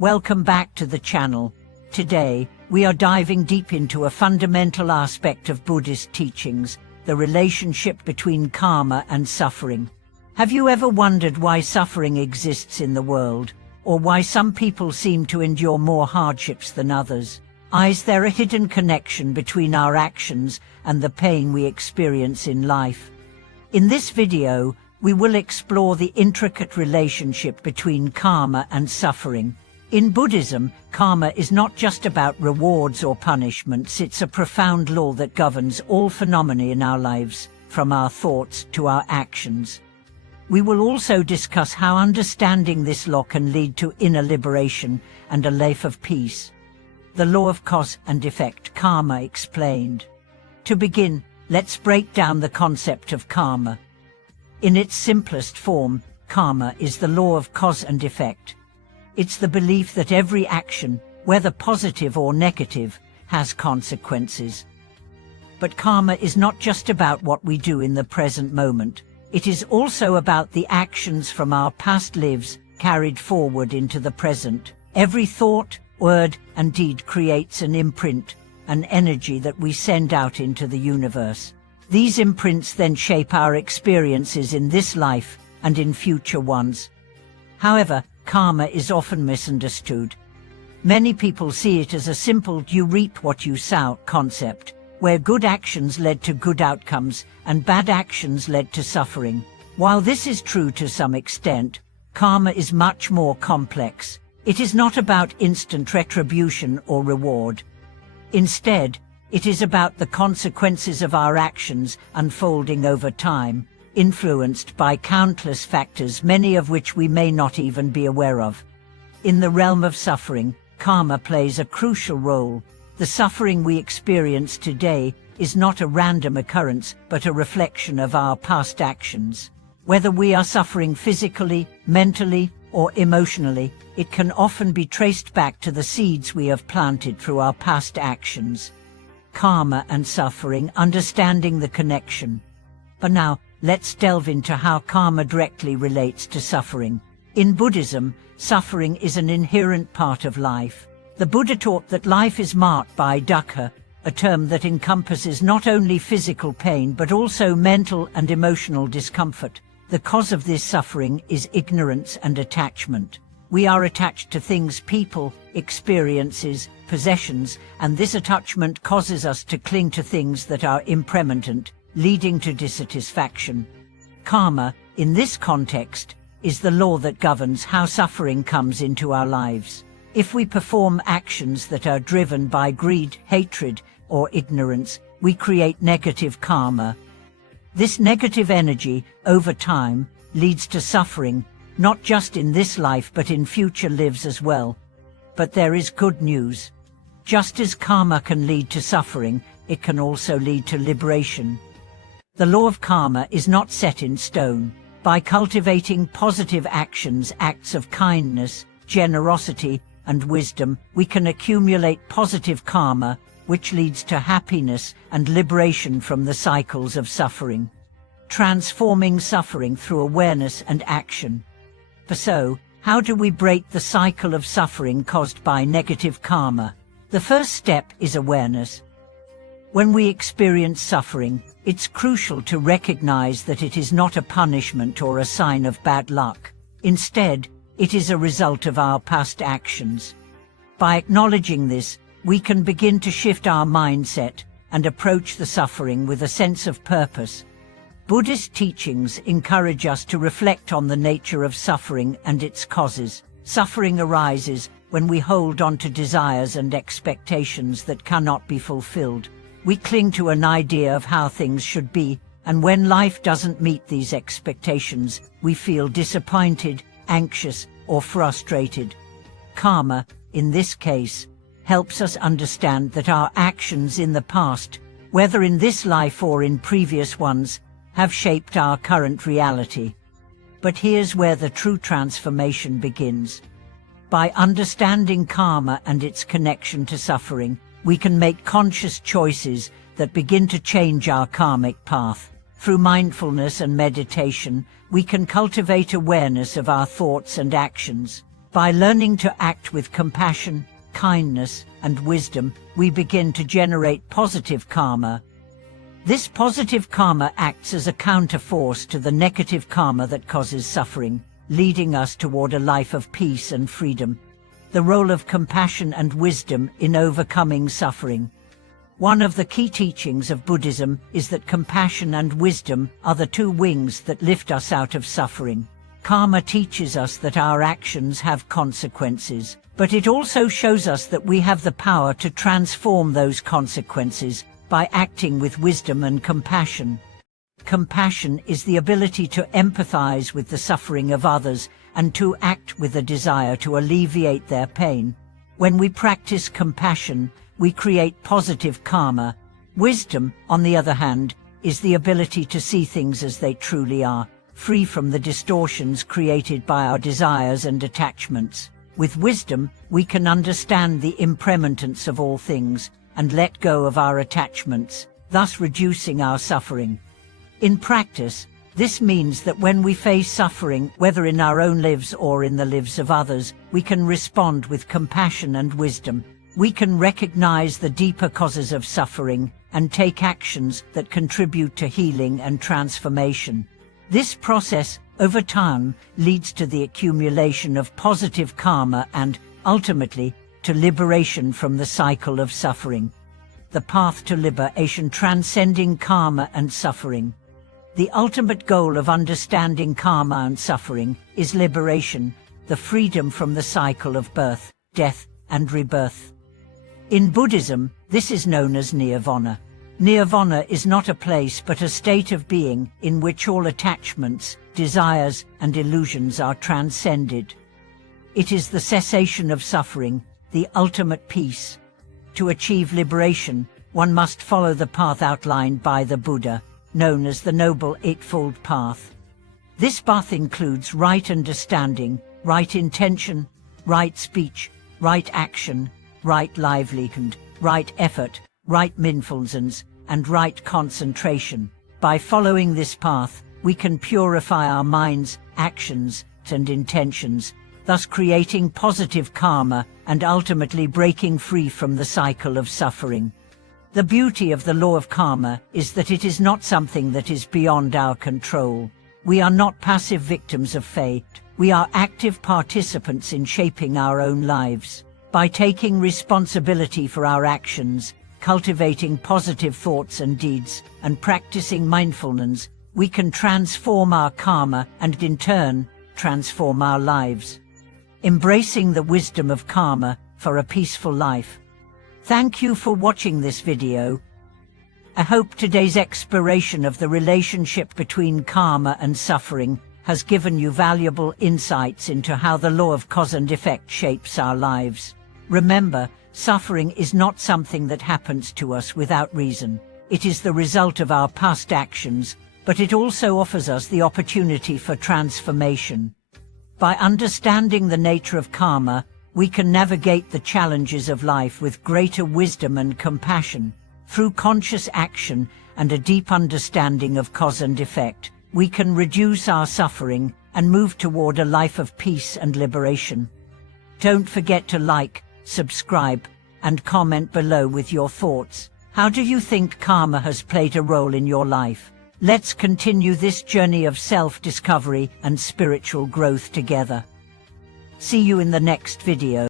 Welcome back to the channel. Today, we are diving deep into a fundamental aspect of Buddhist teachings, the relationship between karma and suffering. Have you ever wondered why suffering exists in the world, or why some people seem to endure more hardships than others? Is there a hidden connection between our actions and the pain we experience in life? In this video, we will explore the intricate relationship between karma and suffering. In Buddhism, karma is not just about rewards or punishments, it's a profound law that governs all phenomena in our lives, from our thoughts to our actions. We will also discuss how understanding this law can lead to inner liberation and a life of peace. The law of cause and effect, karma explained. To begin, let's break down the concept of karma. In its simplest form, karma is the law of cause and effect. It's the belief that every action, whether positive or negative, has consequences. But karma is not just about what we do in the present moment. It is also about the actions from our past lives carried forward into the present. Every thought, word, and deed creates an imprint, an energy that we send out into the universe. These imprints then shape our experiences in this life and in future ones. However, karma is often misunderstood. Many people see it as a simple "you reap what you sow" concept, where good actions led to good outcomes and bad actions led to suffering. While this is true to some extent, karma is much more complex. It is not about instant retribution or reward. Instead, it is about the consequences of our actions unfolding over time, influenced by countless factors, many of which we may not even be aware of. In the realm of suffering, karma plays a crucial role. The suffering we experience today is not a random occurrence, but a reflection of our past actions. Whether we are suffering physically, mentally, or emotionally, it can often be traced back to the seeds we have planted through our past actions. Karma and suffering, understanding the connection. But now, let's delve into how karma directly relates to suffering. In Buddhism, suffering is an inherent part of life. The Buddha taught that life is marked by dukkha, a term that encompasses not only physical pain but also mental and emotional discomfort. The cause of this suffering is ignorance and attachment. We are attached to things, people, experiences, possessions, and this attachment causes us to cling to things that are impermanent, leading to dissatisfaction. Karma, in this context, is the law that governs how suffering comes into our lives. If we perform actions that are driven by greed, hatred, or ignorance, we create negative karma. This negative energy, over time, leads to suffering, not just in this life but in future lives as well. But there is good news. Just as karma can lead to suffering, it can also lead to liberation. The law of karma is not set in stone. By cultivating positive actions, acts of kindness, generosity, and wisdom, we can accumulate positive karma, which leads to happiness and liberation from the cycles of suffering. Transforming suffering through awareness and action. So, how do we break the cycle of suffering caused by negative karma? The first step is awareness. When we experience suffering, it's crucial to recognize that it is not a punishment or a sign of bad luck. Instead, it is a result of our past actions. By acknowledging this, we can begin to shift our mindset and approach the suffering with a sense of purpose. Buddhist teachings encourage us to reflect on the nature of suffering and its causes. Suffering arises when we hold on to desires and expectations that cannot be fulfilled. We cling to an idea of how things should be, and when life doesn't meet these expectations, we feel disappointed, anxious, or frustrated. Karma, in this case, helps us understand that our actions in the past, whether in this life or in previous ones, have shaped our current reality. But here's where the true transformation begins. By understanding karma and its connection to suffering, we can make conscious choices that begin to change our karmic path. Through mindfulness and meditation, we can cultivate awareness of our thoughts and actions. By learning to act with compassion, kindness, and wisdom, we begin to generate positive karma. This positive karma acts as a counterforce to the negative karma that causes suffering, leading us toward a life of peace and freedom. The role of compassion and wisdom in overcoming suffering. One of the key teachings of Buddhism is that compassion and wisdom are the two wings that lift us out of suffering. Karma teaches us that our actions have consequences, but it also shows us that we have the power to transform those consequences by acting with wisdom and compassion. Compassion is the ability to empathize with the suffering of others and to act with a desire to alleviate their pain. When we practice compassion, we create positive karma. Wisdom, on the other hand, is the ability to see things as they truly are, free from the distortions created by our desires and attachments. With wisdom, we can understand the impermanence of all things and let go of our attachments, thus reducing our suffering. In practice, this means that when we face suffering, whether in our own lives or in the lives of others, we can respond with compassion and wisdom. We can recognize the deeper causes of suffering and take actions that contribute to healing and transformation. This process, over time, leads to the accumulation of positive karma and, ultimately, to liberation from the cycle of suffering. The path to liberation, transcending karma and suffering. The ultimate goal of understanding karma and suffering is liberation, the freedom from the cycle of birth, death, and rebirth. In Buddhism, this is known as nirvana. Nirvana is not a place but a state of being in which all attachments, desires, and illusions are transcended. It is the cessation of suffering, the ultimate peace. To achieve liberation, one must follow the path outlined by the Buddha, known as the Noble Eightfold Path. This path includes right understanding, right intention, right speech, right action, right livelihood, right effort, right mindfulness, and right concentration. By following this path, we can purify our minds, actions, and intentions, thus creating positive karma and ultimately breaking free from the cycle of suffering. The beauty of the law of karma is that it is not something that is beyond our control. We are not passive victims of fate. We are active participants in shaping our own lives. By taking responsibility for our actions, cultivating positive thoughts and deeds, and practicing mindfulness, we can transform our karma and, in turn, transform our lives. Embracing the wisdom of karma for a peaceful life. Thank you for watching this video. I hope today's exploration of the relationship between karma and suffering has given you valuable insights into how the law of cause and effect shapes our lives. Remember, suffering is not something that happens to us without reason. It is the result of our past actions, but it also offers us the opportunity for transformation. By understanding the nature of karma, we can navigate the challenges of life with greater wisdom and compassion. Through conscious action and a deep understanding of cause and effect, we can reduce our suffering and move toward a life of peace and liberation. Don't forget to like, subscribe, and comment below with your thoughts. How do you think karma has played a role in your life? Let's continue this journey of self-discovery and spiritual growth together. See you in the next video.